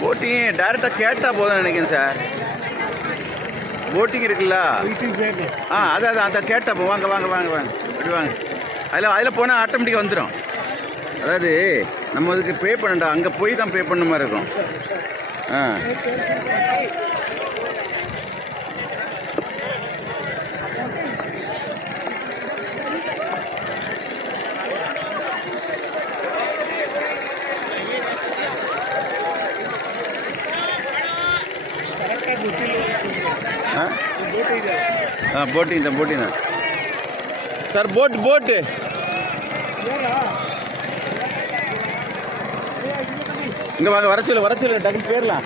Boating டேரெக்டாக கேட்டால் போதும் நினைக்கிறேன் சார். போட்டிங் இருக்குல்ல, அதான் அதை கேட்டால் வாங்க வாங்க வாங்க வாங்க இப்படி வாங்க. அதில் போனால் ஆட்டோமேட்டிக்காக வந்துடும். அதாவது நம்ம அதுக்கு பே பண்ணண்டா, அங்கே போய் தான் பே பண்ண மாதிரி இருக்கும். போட்டிங் தான் போட்டிங் தான் சார். போட்டு இங்கே வாங்க, வர சொல்லு டக்குன்னு போயிடலாம்.